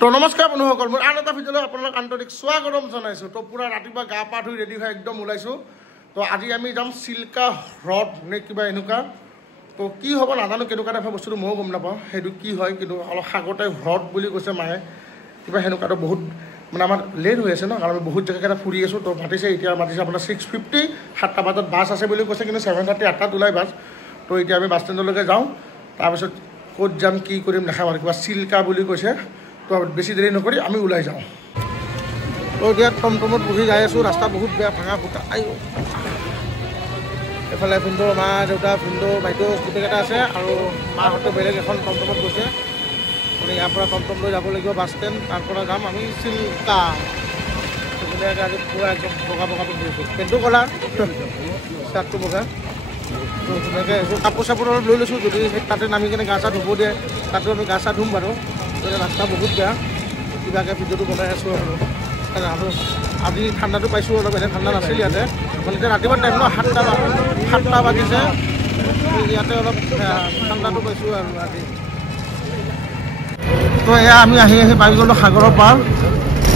তো নমস্কাৰ বন্ধুসকল মোৰ আন এটা ভিডিঅ'লৈ আপোনালোক আন্তৰিক স্বাগতম জনাইছোঁ তো পুৰা ৰাতিপুৱা গা পা ধুই ৰেডি হৈ একদম ওলাইছোঁ তো আজি আমি যাম চিল্কা হ্ৰদ নে কিবা এনেকুৱা তো কি হ'ব নাজানো কেনেকুৱা টাইপৰ বস্তুটো ময়ো গম নাপাওঁ সেইটো কি হয় কিন্তু অলপ সাগৰতে হ্ৰদ বুলি কৈছে মায়ে কিবা সেনেকুৱাটো বহুত মানে আমাৰ লেট হৈ আছে ন কাৰণ আমি বহুত জেগাকেইটা ফুৰি আছোঁ তো মাতিছে এতিয়া মাতিছে আপোনাৰ 6:50 7টা বজাত বাছ আছে বুলি কৈছে কিন্তু 7:30 8টাত ওলাই বাছ তো এতিয়া আমি বাছ ষ্টেণ্ডলৈকে যাওঁ তাৰপিছত ক'ত যাম কি কৰিম দেখাম আৰু কিবা চিল্কা বুলি কৈছে তো বেছি দেৰি নকৰি আমি ওলাই যাওঁ তো এতিয়া টমটমত বহি যাই আছোঁ ৰাস্তা বহুত বেয়া ভাঙা ফুটা এফালে ভিন্দো মা দেউতা ভিন্দো বাইদেউ গোটেইকেইটা আছে আৰু মাহঁতে বেলেগ এখন টমটমত গৈছে মানে ইয়াৰ পৰা টমটম লৈ যাব লাগিব বাছ ষ্টেণ্ড তাৰ পৰা যাম আমি চিল্কা ধুনীয়াকৈ আজি পূৰা একদম বগা বগা পিন্ধি আছোঁ পেণ্টটো ক'লা চাৰ্টটো বগা তো ধুনীয়াকৈ এইবোৰ কাপোৰ চাপোৰ অলপ লৈ লৈছোঁ যদি তাতে নামি কিনে গা চা ধুব দিয়ে তাতো আমি গা চা ধুম বাৰু ৰাস্তা বহুত বেয়া কিবাকৈ ভিডিঅ'টো বনাই আছোঁ আৰু আজি ঠাণ্ডাটো পাইছোঁ অলপ এনে ঠাণ্ডা নাছিল ইয়াতে মানে এতিয়া ৰাতিপুৱা টাইম ন 7টা বাজিছে ইয়াতে অলপ ঠাণ্ডাটো পাইছোঁ আৰু আজি তো এয়া আমি আহি পাই গ'লোঁ সাগৰৰ পাৰ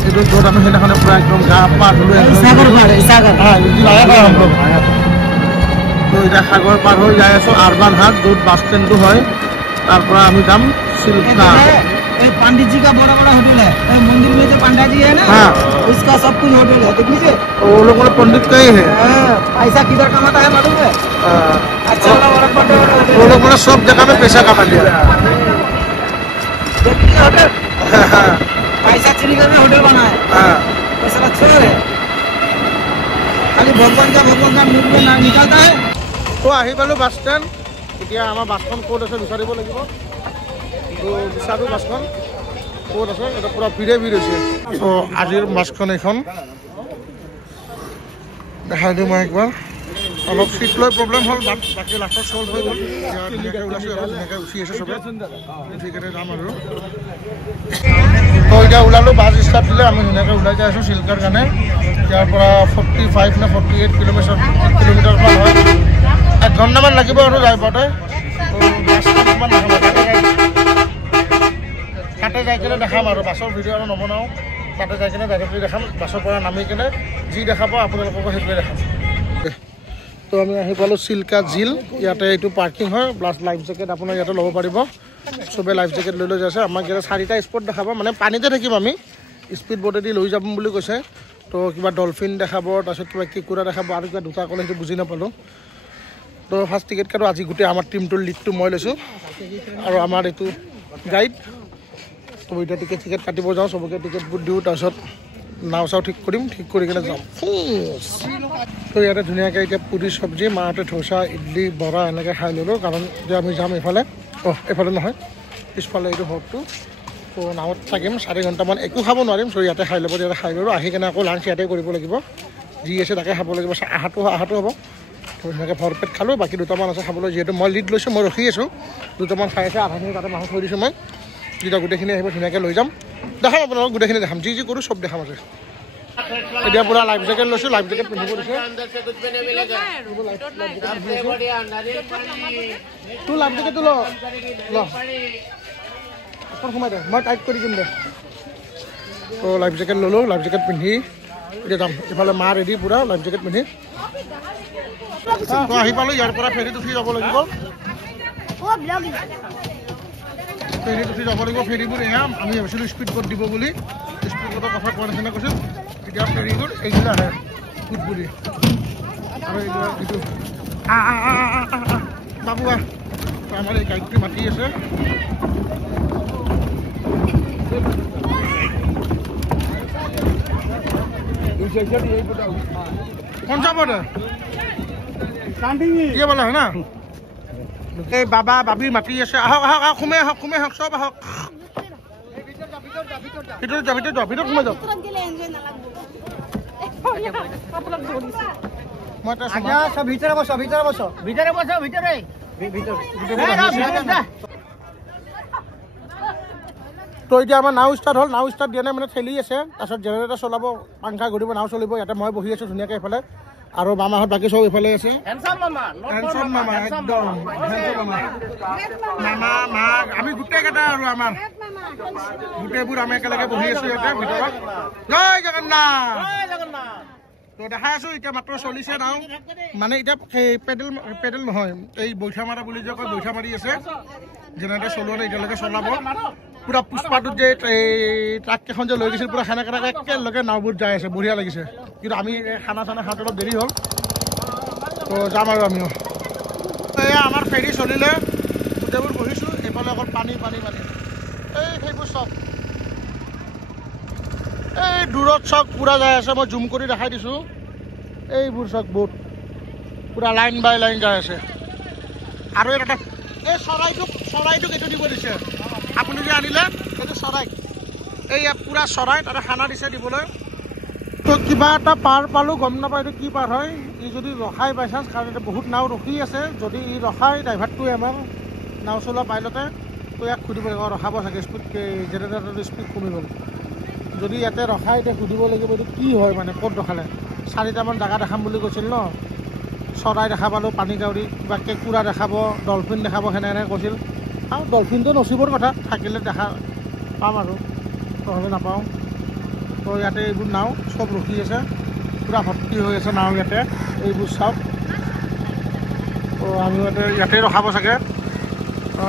এইটো য'ত আমি সেইদিনাখনে পূৰা একদম গা পা ধুলোঁ তো এতিয়া সাগৰ পাৰ হৈ যাই আছোঁ আৰবান হাট য'ত বাছ ষ্টেণ্ডটো হয় তাৰ পৰা আমি যাম চিল্কা पंडित जी का बड़ा बड़ा होटल है मंदिर में जो पंडा जी है ना उसका सब कुछ होटल है देख लीजिए वो लोग पंडित का ही है पैसा किधर कमाता है मालूम है अच्छा वो लोग सब जगह में पैसा कमा लिया होटल पैसा चोरी करके होटल बना है पैसा अच्छा है खाली भगवान का मूर्त में निकालता है तो आही पालो बास स्टैंड এতিয়া আমাৰ বাছখন ক'ত আছে বিচাৰিব লাগিব তো বিচাৰোঁ বাছখন ক'ত আছে এটা পূৰা ভিৰে ভিৰ হৈছে তো আজিৰ বাছখন এইখন দেখাই দিওঁ মই একবাৰ অলপ চিট লৈ প্ৰব্লেম হ'ল বাকী লাষ্টত চল্ভ হৈ গ'ল ধুনীয়াকৈ ওলাইছোঁ আৰু ধুনীয়াকৈ উঠি আছে চবে ঠিকেৰে যাম আৰু তো এতিয়া ওলালোঁ বাছ ষ্টাৰ্ট দিলে আমি ধুনীয়াকৈ ওলাই যাই আছোঁ চিল্কাৰ কাৰণে ইয়াৰ পৰা 45 নে 48 কিলোমিটাৰ মান হয় 1 ঘণ্টামান লাগিব আৰু যাই পাওঁতে তাতে যাই কিনে দেখাম আৰু বাছৰ ভিডিঅ' আৰু নবনাওঁ তাতে যাই কিনে ডাইৰেক্টলি দেখাম বাছৰ পৰা নামি কিনে যি দেখাব আপোনালোকক সেইটোৱে দেখাম তো আমি আহি পালোঁ চিল্কা ঝিল ইয়াতে এইটো পাৰ্কিং হয় প্লাছ লাইফ জেকেট আপোনাৰ ইয়াতে ল'ব পাৰিব চবে লাইফ জেকেট লৈ যাইছে আমাক ইয়াতে 4টা স্পট দেখাব মানে পানীতে থাকিম আমি স্পীড বোটেদি লৈ যাম বুলি কৈছে তো কিবা ডলফিন দেখাব তাৰপিছত কিবা কেঁকুৰা দেখাব আৰু কিবা দুটা ক'লে সেইটো বুজি নাপালোঁ তো ফাৰ্ষ্ট টিকেট কাটো আজি গোটেই আমাৰ টিমটোৰ লিডটো মই লৈছোঁ আৰু আমাৰ এইটো গাইড তো এতিয়া টিকেট কাটিব যাওঁ চবকে টিকেটবোৰ দিওঁ তাৰপিছত নাও চাও ঠিক কৰিম ঠিক কৰি কিনে যাম তো ইয়াতে ধুনীয়াকৈ এতিয়া পুৰি চব্জি মাহঁতে ধোচা ইডলি বৰা এনেকৈ খাই ল'লোঁ কাৰণ এতিয়া আমি যাম এইফালে এইফালে নহয় পিছফালে এইটো হ্ৰদটো তো নাৱত থাকিম 4 ঘণ্টামান একো খাব নোৱাৰিম চ' ইয়াতে খাই ল'ব ইয়াতে খাই ল'লোঁ আহি কিনে আকৌ লাঞ্চ ইয়াতে কৰিব লাগিব যি আছে তাকে খাব লাগিব আহাটো হ'ব তো সেনেকৈ ভৰপেট খালোঁ বাকী দুটামান আছে খাবলৈ যিহেতু মই লিড লৈছোঁ মই ৰখি আছোঁ দুটামান খাই আছে আধাখিনি তাতে মানুহ থৈ দিছোঁ মই যেতিয়া গোটেইখিনি আহিব ধুনীয়াকৈ লৈ যাম দেখাম আপোনালোকক গোটেইখিনি দেখাম যি কৰোঁ চব দেখাম আছে এতিয়া পূৰা লাইফ জেকেট লৈছোঁ লাইফ জেকেট পিন্ধিব দিছে তোৰ লাইফ জেকেটটো ল সোমাই দে মই টাইট কৰি দিম দে তো লাইফ জেকেট ল'লোঁ লাইফ জেকেট পিন্ধি এতিয়া যাম ইফালে মা ৰেডি পূৰা লাইফ জেকেট পিন্ধি তো আহি পালোঁ ইয়াৰ পৰা ফেৰীত উঠি যাব লাগিব ফেৰীবোৰ এয়া আমি ভাবিছিলোঁ স্পীড বোট দিব বুলি স্পীড বোটৰ কথা কোৱাৰ নিচিনা কৈছিল এতিয়া ফেৰীবোৰ এইবিলাক আহে ফুটবুলি আৰু এইটো বাবু আমাৰ এই গাইডটো মাতি আছে कौन सा बोर्ड है ये वाला है ना बाबा बाबी माती আছে আহক সোমাই আহক সব আহক ভিতৰত যা ভিতৰত সোমাই যাওক মই এটা আচ্ছা সব ভিতৰে বসো ভিতৰে তো এতিয়া আমাৰ নাও ষ্টাৰ্ট হ'ল নাও ষ্টাৰ্ট দিয়া নাই মানে ঠেলি আছে তাৰপিছত জেনেৰেটৰ চলাব পাংখা ঘূৰিব নাও চলিব ইয়াতে মই বহি আছোঁ ধুনীয়াকৈ এইফালে আৰু মামাহঁত বাকী চব এইফালে আছে হ্যান্ডসাম মামা হেণ্ডচাম মামা একদম হেণ্ডচাম মামা মামা মা আমি গোটেইকেইটা আৰু আমাৰ গোটেইবোৰ আমি একেলগে বহি আছো ইয়াতে ভিতৰত জয় জগন্নাথ তো দেখাই আছো এতিয়া মাত্ৰ চলিছে নাও মানে এতিয়া সেই পেডেল নহয় এই বৈঠা মাৰা বুলি যে কয় বৈঠা মাৰি আছে যেনেকৈ চলোৱা এতিয়ালৈকে চলাব পুৰা পুষ্পাটোত যে এই ট্ৰাক কেইখন যে লৈ গৈছিল পুৰা খানা খানা একেলগে নাওবোৰ যাই আছে বঢ়িয়া লাগিছে কিন্তু আমি খানা চানা খাওঁতে অলপ দেৰি হ'ল তো যাম আৰু আমিও এয়া আমাৰ ফেৰী চলিলে গোটেইবোৰ বহিছোঁ এইফালে অকল পানী পানী পানী এই সেইবোৰ চব এই দূৰত চক পুৰা যাই আছে মই জুম কৰি দেখাই দিছোঁ এইবোৰ চক বহুত পুৰা লাইন বাই লাইন যাই আছে আৰু এটা এই চৰাইটোক এইটো দিব দিছে আপুনি যে আনিলে সেইটো চৰাই এই পুৰা চৰাই তাতে খানা দিছে দিবলৈ তো কিবা এটা পাৰ পালোঁ গম নাপাওঁ এইটো কি পাৰ হয় ই যদি ৰখাই বাই চান্স কাৰণ এতিয়া বহুত নাও ৰখি আছে যদি ই ৰখাই ড্ৰাইভাৰটোৱে আমাৰ নাও চলোৱা পাইলতে তো ইয়াক সুধিব লাগিব ৰখাব চাগে স্পীড জেনেৰেটৰটো স্পীড কমি গ'ল যদি ইয়াতে ৰখাই এতিয়া সুধিব লাগিব এইটো কি হয় মানে ক'ত ৰখালে 4টামান জেগা দেখাম বুলি কৈছিল ন চৰাই দেখা পালোঁ পানী কাউৰী কিবা কেঁকুৰা দেখাব ডলফিন দেখাব সেনেকৈ কৈছিল আৰু ডলফিনটো নচিবৰ কথা থাকিলে দেখা পাম আৰু নহ'লে নাপাওঁ তো ইয়াতে এইবোৰ নাও চব ৰখি আছে পুৰা ভৰ্তি হৈ আছে নাও ইয়াতে এইবোৰ চব তো আমি ইয়াতে ৰখাব চাগে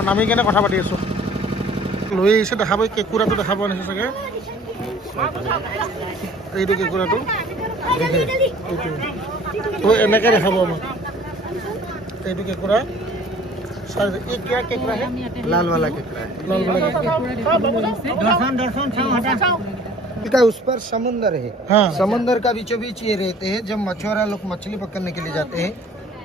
নামি কেনে কথা পাতি আছোঁ লৈ আহিছে দেখাব কেঁকুৰাটো দেখাব আনিছে চাগে এইটো কেঁকুৰাটো এইটো তো এনেকৈ দেখাব আমাক এইটো কেঁকুৰা केकड़ा है लाल वाला केकड़ा है लाल वाला का उस पर समुंदर है हाँ। समुंदर का बीचों बीच ये रहते हैं जब मछुआरा लोग मछली पकड़ने के लिए जाते हैं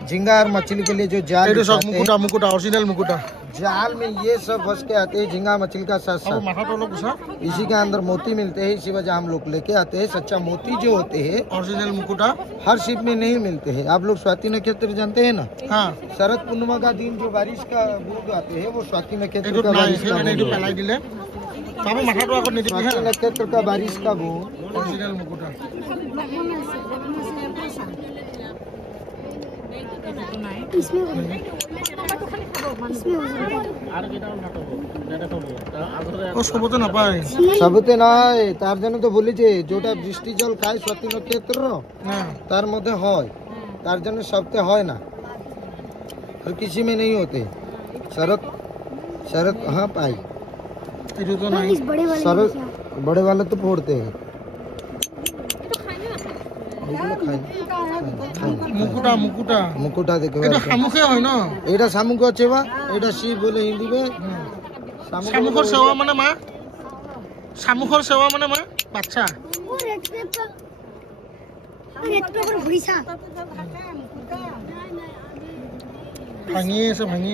झींगा और मछली के लिए जो जाल बिछाते हैं, मुकुटा मुकुटा ओरिजिनल मुकुटा जाल में ये सब फंस के आते हैं झींगा मछली का साथ साथ इसी के अंदर मोती मिलते हैं इसी वजह हम लोग लेके आते हैं सच्चा मोती जो होते हैं ओरिजिनल मुकुटा हर शिप में नहीं मिलते हैं आप लोग स्वाति नक्षत्र जानते हैं ना हाँ शरद पूर्णिमा का दिन जो बारिश का बूंद आते हैं वो स्वाति नक्षत्र का बारिश का बूंद स्वाति नक्षत्र का बारिश का बूंद ओरिजिनल मुकुटा सबते नापाय सबते নাই তার জন্য তো বলেছে যেটা বৃষ্টি জল খায় স্বাতি নক্ষত্র তার মধ্যে হয় তার জন্য সবতে হয় না और किसी में नहीं होते शरद शरद हाँ पाई शरद बड़े वाले तो फोड़ते हैं मुकुटा मुकुटा मुकुटा देखो এটা শামুকে হয় ন এটা শামুক আছে বা এটা শিব বলে হিন্দি में শামুকৰ সেৱা মানে মা শামুকৰ সেৱা মানে মা বাচ্চা ভাঙি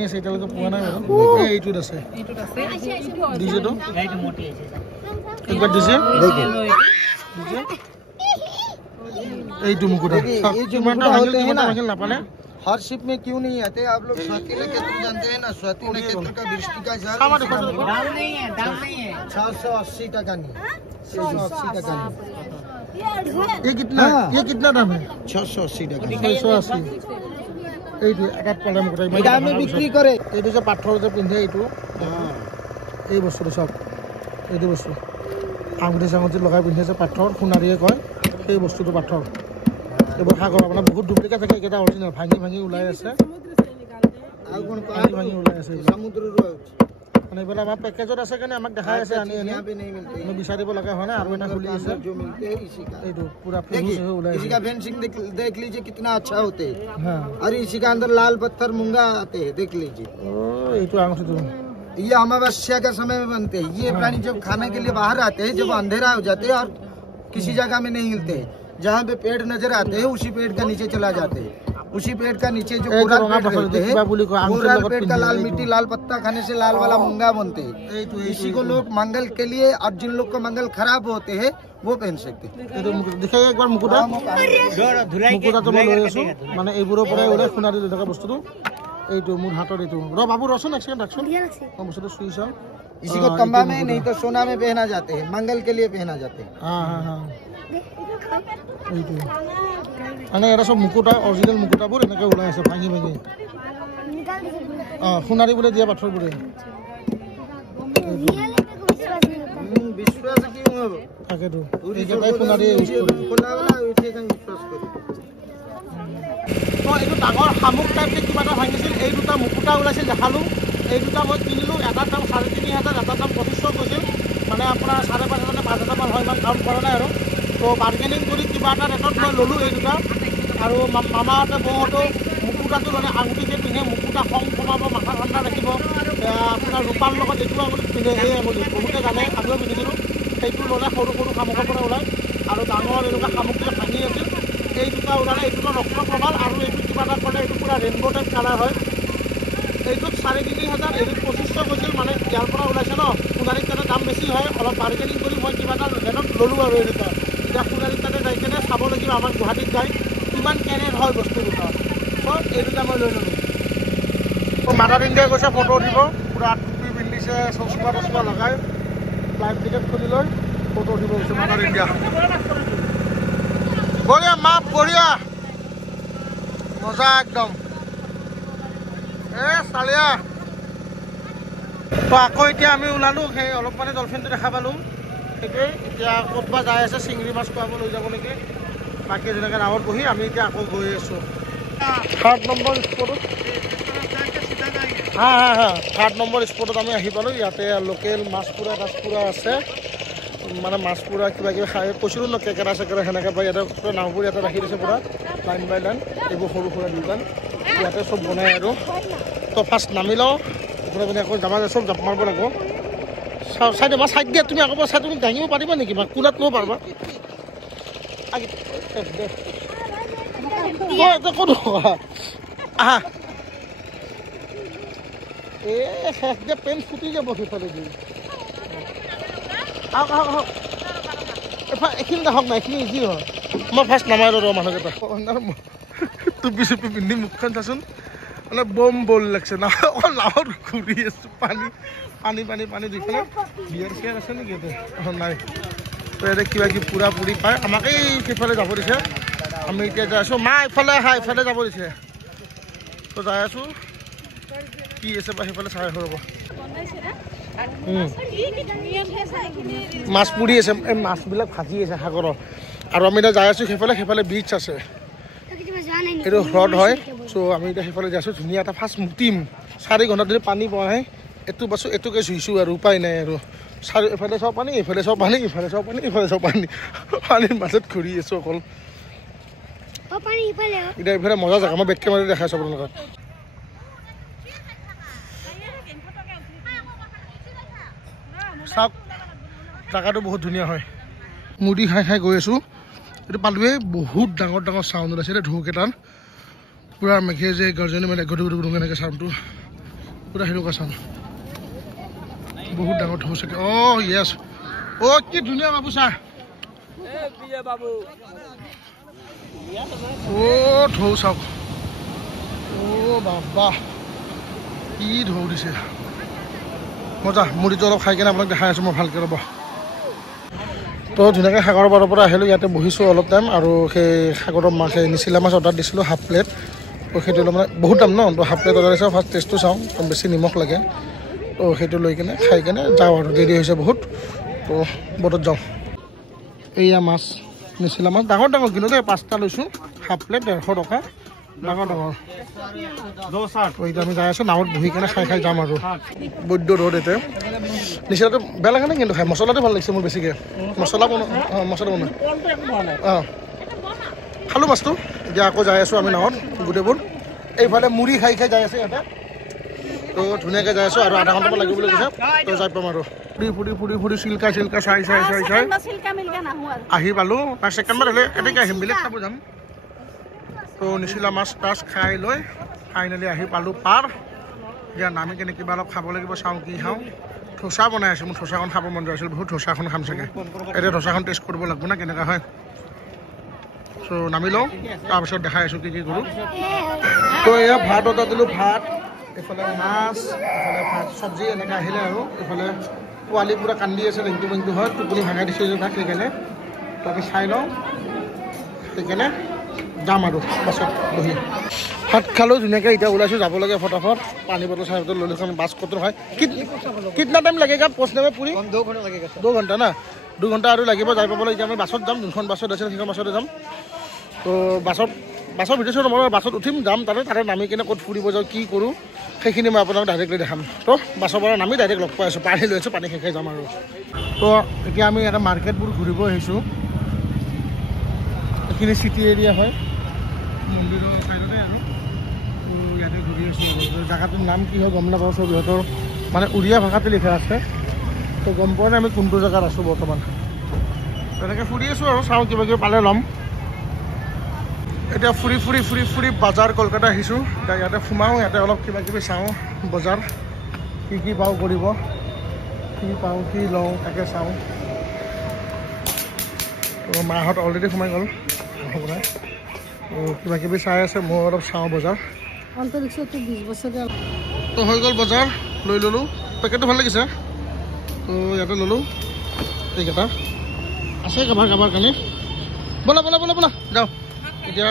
আছে এতিয়ালৈকে পোৱা নাই বাৰু এইটোত আছে দিছেতো একবাৰ দিছে দিছে এইটো মুকুটা ये जो मुकुटा होते हैं ना নাপালে हर शिप में क्यों नहीं आते आप लोग स्वाति नक्षत्र जानते हैं ना स्वाति नक्षत्र का दृष्टि का जाल दाल नहीं है 680 टका नहीं 680 टका नहीं ये कितना दाम है 680 टका 680 এইটো এটাত পালে মুকুটা এটা আমি বিক্রি করে এইটো যে পাথৰ যে পিন্ধে এইটো এই বস্তুটো চব এইটো বস্তু আঙুঠি চাঙুঠি লগাই পিন্ধে যে পাথৰ সোণাৰীয়ে কয় সেই বস্তুটো পাথৰ এইবোৰ সাগৰ মানে বহুত ডুপ্লিকেট থাকে এইকেইটা অৰিজিনেল ভাঙি ভাঙি ওলাই আছে আৰ কোন ভাঙি ওলাই আছে समुद्र মানে এইবিলাক আমাৰ পেকেজত আছে কাৰণে আমাক দেখাই আছে আনি আনি यहाँ पे नहीं मिलते আমি বিচাৰিব লগা হয় না আৰু এটা খুলি আছে जो मिलते हैं इसी का এইটো পুৰা ফেমাস देखिए হৈ ওলাই इसी का फेंसिंग देख लीजिए कितना अच्छा होते हैं হ্যাঁ और इसी का अंदर लाल पत्थर मूंगा आते हैं देख लीजिए ও এইটো আঙুঠিটো ये अमावस्या का समय में बनते हैं ये प्राणी जब खाने के लिए बाहर आते हैं जब अंधेरा हो जाते हैं और किसी जगह में नहीं मिलते हैं जहाँ पे पेड़ नजर आते हैं उसी पेड़ का नीचे चला जाते हैं उसी पेड़ का नीचे जो कोरल पेड़ रहते हैं कोरल पेड़ का लाल मिट्टी लाल पत्ता खाने से लाल वाला मूंगा बनते हैं इसी को लोग मंगल के लिए और जिन लोग को मंगल खराब होते हैं वो पहन सकते हैं এইটো দেখাই একবাৰ মুকুটা মুকুটাটো মই লৈ আছোঁ মানে এইবোৰৰ পৰাই ওলাই সোণাৰী লৈ থকা বস্তুটো এইটো মোৰ হাতত এইটো বাবু ৰচোন এক ছেকেণ্ড ৰাখচোন মই বস্তুটো চুই চাওঁ इसी को तंबा में नहीं तो सोना में पहना जाते हैं मंगल के लिए पहना जाते हैं हाँ हाँ हाँ এইটো মানে এটা সব মুকুটা অৰিজিনেল মুকুটাবোৰ এনেকৈ ওলাই আছে ভাঙি ভাঙি সোণাৰী বোলে দিয়া পাথৰবোৰে विश्वास क्यों है তাকেতো এইকেইটাই সোণাৰী ইউজ কৰে তো এইটো ডাঙৰ শামুক টাইপকে কিবা এটা ভাঙিছিল এই দুটা মুকুটা ওলাইছিল দেখালোঁ এই দুটা মই কিনিলোঁ এটাৰ দাম 3,500 এটাৰ দাম 2500 কৈছিল মানে আপোনাৰ 5,500 নে 5,000 মান হয় ইমান কাউণ্ট কৰা নাই আৰু তো বাৰ্গেনিং কৰি কিবা এটা ৰেটত মই ল'লোঁ এই দুটা আৰু মামাহঁতে বৌহঁতো মুকুটাটো মানে আঙুলিতে পিন্ধে মুকুটা খং কমাব মাথা ঠাণ্ডা ৰাখিব আপোনাৰ ৰূপাৰ লগত এইটো আঙুলিত পিন্ধে সেই আঙুলি বহুতে জানে আমিও পিন্ধিছিলোঁ সেইটো ল'লে সৰু সৰু শামুকৰ পৰা ওলায় আৰু ডাঙৰ এনেকুৱা শামুকটো ভাঙি আছিল এই দুটা ওলালে এইটো ৰক্ত প্ৰবাল আৰু এইটো কিবা এটা ক'লে এইটো পূৰা ৰেইনব' টাইপ কালাৰ হয় এইটোত 3,500 এইটোত 2500 কৈছিল মানে ইয়াৰ পৰা ওলাইছে ন সোণাৰীত তাতে দাম বেছি হয় অলপ বাৰ্গেনিং কৰি মই কিবা এটা ৰেটত ল'লোঁ আৰু এই দুটা এতিয়া সোণাৰীত তাতে যাই কেনে চাব লাগিব আমাৰ গুৱাহাটীত যাই কিমান কেনেট হয় বস্তু দুটা চ' এই দুটা মই লৈ ল'লোঁ মাদাৰ ইণ্ডিয়াই গৈছে ফটো উঠিব পূৰা টুপি পিন্ধিছে চচমা লগাই লাইফ টিকেট খুলি লৈ ফটো উঠিব গৈছে মাদাৰ ইণ্ডিয়া বঢ়িয়া মা বঢ়িয়া মজা একদম চালিয়া তো আকৌ এতিয়া আমি ওলালোঁ সেই অলপ মানে ডলফিনটো দেখা পালোঁ সেইটোৱে এতিয়া ক'তবা যাই আছে চিংৰি মাছ খোৱাব লৈ যাব নেকি বাকী যেনেকৈ নাৱত বহি আমি এতিয়া আকৌ গৈ আছোঁ 3rd নম্বৰ স্পটত হা 3rd নম্বৰ স্পটত আমি আহি পালোঁ ইয়াতে লোকেল মাছ পুৰা আছে মানে মাছ পুৰা কিবা কিবি খাই কৈছিলোঁ ন কেকেৰা চেকেৰা সেনেকৈ পাই ইয়াতে পুৰা নাওবোৰ ইয়াতে ৰাখি দিছে পুৰা লাইন বাই লাইন এইবোৰ সৰু সুৰা দোকান ইয়াতে চব বনাই আৰু তো ফাৰ্ষ্ট নামি লওঁ ওপৰে পিনে আকৌ জামা চব জাপ মাৰিব লাগিব চাইডে মাছ চাইড দিয়া তুমি আকৌ চাই তুমি দাঙিব পাৰিবা নেকি বা কোলাত ল'ব পাৰিবা ক'ত আহা শেষ দিয়া পেণ্ট ফুটি যাব সেইফালে দি আহক এইখিনি দেখক নাই এইখিনি ইজি হয় মই ফাৰ্ষ্ট নামাই ৰ মানুহকেইটা টুপি চুপি পিন্ধি মুখখন চাচোন মানে বম বল লাগছে না অকল নাৱত ঘূৰি আছোঁ পানী দুইফালে বিয়াৰ চিয়াৰ আছে নেকি ইয়াতে নাই তো ইয়াতে কিবা কিবি পুৰা পুৰি পায় আমাকে সেইফালে যাব দিছে আমি এতিয়া যাই আছোঁ মা এইফালে আহা এইফালে যাব দিছে তো যাই আছোঁ কি আছে বা সেইফালে চাই হ'ব মাছ পুৰি আছে এই মাছবিলাক ভাজি আছে সাগৰৰ আৰু আমি এতিয়া যাই আছোঁ সেইফালে বিচ আছে এইটো হ্ৰদ হয় চ' আমি এতিয়া সেইফালে যাই আছোঁ ধুনীয়া এটা ফাৰ্ষ্ট মুতিম 4 ঘণ্টা ধৰি পানী পোৱা নাই এইটো বাছোঁ এইটোকে চুইছোঁ আৰু উপায় নাই আৰু এইফালে চাওঁ পানী এইফালে চাওঁ পানী ইফালে চাওঁ পানী ইফালে চাওঁ পানী পানীৰ মাজত ঘূৰি আছোঁ অকল এতিয়া এইফালে মজা জেগা মই বেক কেমেৰা দেখাই আছোঁ আপোনালোকক চাওক জেগাটো বহুত ধুনীয়া হয় মুড়ি খাই গৈ আছোঁ এইটো পালোৱে বহুত ডাঙৰ চাউণ্ড ওলাইছে এতিয়া ঢৌকেইটাত পুৰা মেঘে যে গৰ্জনী মানে গধু এনেকৈ চাউণ্ডটো পুৰা সেনেকুৱা চাউণ্ড বহুত ডাঙৰ ঢৌ চাগে য়েছ কি ধুনীয়া বাবু চা ঢৌ চাওক বাবা কি ঢৌ দিছে মজা মুড়িটো অলপ খাই কিনে আপোনাক দেখাই আছোঁ মই ভালকৈ ৰ'ব তো ধুনীয়াকৈ সাগৰৰ পাৰৰ পৰা আহিলোঁ ইয়াতে বহিছোঁ অলপ টাইম আৰু সেই সাগৰৰ মাছ নিচিলা মাছ অৰ্ডাৰ দিছিলোঁ হাফ প্লেট তো সেইটো মানে বহুত দাম ন তো হাফ প্লেট অৰ্ডাৰ দিছোঁ ফাৰ্ষ্ট টেষ্টটো চাওঁ বেছি নিমখ লাগে তো সেইটো লৈ কিনে খাই কিনে যাওঁ আৰু দেৰি হৈছে বহুত তো বটত যাওঁ এয়া মাছ নিচিলা মাছ ডাঙৰ কিন্তু দেই 5টা লৈছোঁ হাফ প্লেট 150 টকা ডাঙৰ এতিয়া আমি যাই আছোঁ নাৱত বহি কিনে খাই যাম আৰু বৈদ্য ৰ'দ এতিয়া নিচিনাটো বেয়া লাগে নে কিন্তু খাই মছলাটো ভাল লাগিছে মোৰ বেছিকৈ মছলা বনোৱা খালোঁ মাছটো এতিয়া আকৌ যাই আছোঁ আমি নাৱত গোটেইবোৰ এইফালে মুড়ি খাই যাই আছে ইয়াতে তো ধুনীয়াকৈ যাই আছোঁ আৰু আধা ঘণ্টামান লাগিব বুলি কৈছে তো যাই পাম আৰু ফুৰি চিল্কা চাই আহি পালোঁ তাৰ ছেকেণ্ডবাৰ হ'লে এনেকৈ আহিম বেলেগ চাব যাম তো নিচিলা মাছ তাছ খাই লৈ ফাইনেলি আহি পালোঁ পাৰ এতিয়া নামি কেনে কিবা অলপ খাব লাগিব চাওঁ কি খাওঁ ধোচা বনাই আছোঁ মোৰ ধোচাখন খাব মন যোৱা আছিল বহুত ধোচাখন খাম চাগে এতিয়া ধোচাখন টেষ্ট কৰিব লাগিব না কেনেকুৱা হয় চ' নামি লওঁ তাৰপিছত দেখাই আছোঁ কি কৰোঁ তো এয়া ভাত অৰ্ডাৰ দিলোঁ ভাত এইফালে মাছ এইফালে ভাত চব্জি এনেকৈ আহিলে আৰু এইফালে পোৱালি পূৰা কান্দি আছে লেংটু হয় টোপনি ভাঙাই দিছোঁ যে তাক সেইকাৰণে আমি চাই লওঁ সেইকাৰণে যাম আৰু বাছত বহি ভাত খালোঁ ধুনীয়াকৈ এতিয়া ওলাইছোঁ যাব লাগে ফটাফট পানী বটল চাই বটল লৈ লৈছোঁ বাছ কত হয় কিतना টাইম লাগেগা পৌঁছনে में पूरी 2 घंटा लगेगा 2 घंटा ना 2 घंटा আৰু লাগিব যাই পাবলৈ এতিয়া আমি বাছত যাম যোনখন বাছত আছে সেইখন বাছতে যাম তো বাছৰ ভিডিঅ' চাই মই বাছত উঠিম যাম তাতে নামি কিনে ক'ত ফুৰিব যাওঁ কি কৰোঁ সেইখিনি মই আপোনাক ডাইৰেক্টলি দেখাম তো বাছৰ পৰা নামি ডাইৰেক্ট লগ পাই আছোঁ পানী লৈ আছোঁ পানী শেষাই যাম আৰু তো এতিয়া আমি এটা মাৰ্কেটবোৰ ঘূৰিব আহিছোঁ এইখিনি চিটি এৰিয়া হয় মন্দিৰৰ চাইডতে আৰু ইয়াতে ঘূৰি আছোঁ জেগাটোৰ নাম কি হয় গম নাপাওঁ চব ইহঁতৰ মানে উৰিয়া ভাষাতে লিখা আছে তো গম পোৱা নাই আমি কোনটো জেগাত আছোঁ বৰ্তমান তেনেকৈ ফুৰি আছোঁ আৰু চাওঁ কিবা কিবি পালে ল'ম এতিয়া ফুৰি বজাৰ কলকাতা আহিছোঁ এতিয়া ইয়াতে সোমাওঁ ইয়াতে অলপ কিবা কিবি চাওঁ বজাৰ কি পাওঁ কৰিব কি পাওঁ কি লওঁ তাকে চাওঁ তো মাহঁত অলৰেডি সোমাই গ'ল আপোনাৰ কিবা কিবি চাই আছে মই অলপ চাওঁ বজাৰ তো হৈ গ'ল বজাৰ লৈ ল'লোঁ পেকেটটো ভাল লাগিছে তো ইয়াতে ল'লোঁ এইকেইটা আছে কাবাৰ কাৰণে ব'লা যাওঁ এতিয়া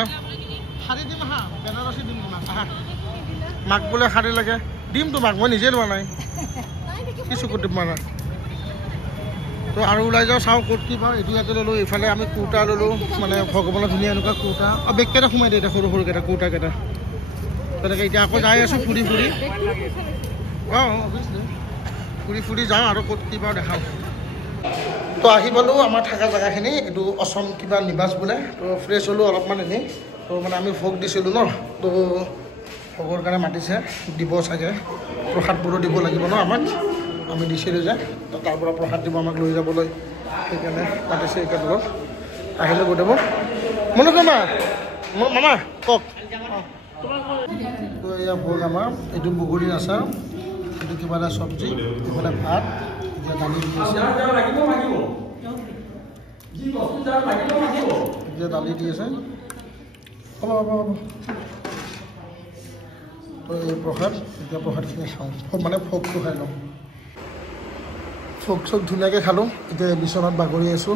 শাৰী দিম হা বেনাৰসী দিম তোমাক আহা মাক বোলে শাৰী লাগে দিম তোমাক মই নিজে লোৱা নাই কি চকুত দিম মানে তো আৰু ওলাই যাওঁ চাওঁ ক'ত কি পাওঁ এইটো ইয়াতে ল'লোঁ এইফালে আমি কুৰ্তা ল'লোঁ মানে ভগৱানৰ ধুনীয়া এনেকুৱা কুৰ্তা বেগকেইটা সোমাই দিয়ে এতিয়া সৰুকেইটা কুৰ্তাকেইটা তেনেকৈ এতিয়া আকৌ যাই আছোঁ ফুৰি অঁ ফুৰি যাওঁ আৰু ক'ত কি পাওঁ দেখাওঁ তো আহি পালোঁ আমাৰ থকা জেগাখিনি এইটো অসম কিবা নিবাস বোলে তো ফ্ৰেছ হ'লোঁ অলপমান এনেই তো মানে আমি ভোগ দিছিলোঁ ন তো ভোগৰ কাৰণে মাতিছে দিব চাগে প্ৰসাদবোৰো দিব লাগিব ন আমাক আমি দিছিলোঁ যে তো তাৰ পৰা প্ৰসাদ দিব আমাক লৈ যাবলৈ সেইকাৰণে মাতিছে একেলগত আহিলে গোটাব মনত মামা কওক তো এয়া ভোগ আমাৰ এইটো বগৰীৰ আচাৰ এইটো কিবা এটা চব্জি এইফালে ভাত দালি দি আছে এতিয়া দালি দি আছে হ'ব তো এই প্ৰসাদ এতিয়া প্ৰসাদখিনি খাওঁ মানে ভোগটো খাই লওঁ ভোগ চোগ ধুনীয়াকৈ খালোঁ এতিয়া বিচনাত বাগৰি আছোঁ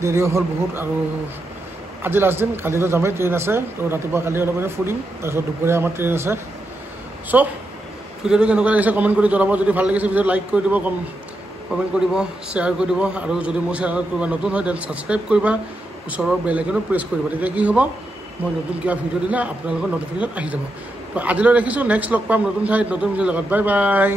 দেৰিও হ'ল বহুত আৰু আজি লাষ্ট দিন কালিতো যামেই ট্ৰেইন আছে তো ৰাতিপুৱা কালি অলপ ফুৰিম তাৰপিছত দুপৰীয়া আমাৰ ট্ৰেইন আছে চ' ভিডিঅ'টো কেনেকুৱা লাগিছে কমেণ্ট কৰি জনাব যদি ভাল লাগিছে ভিডিঅ'টো লাইক কৰি দিব কমেণ্ট কৰিব শ্বেয়াৰ কৰি দিব আৰু যদি মোৰ চেনেলত কোনোবা নতুন হয় দেন ছাবস্ক্ৰাইব কৰিবা ওচৰৰ বেল আইকনটো প্ৰেছ কৰিব তেতিয়া কি হ'ব মই নতুন কিবা ভিডিঅ' দিলে আপোনালোকৰ নটিফিকেশ্যন আহি যাব তো আজিলৈ ৰাখিছোঁ নেক্সট লগ পাম নতুন ঠাইত নতুন ভিডিঅ'ৰ লগত বাই বাই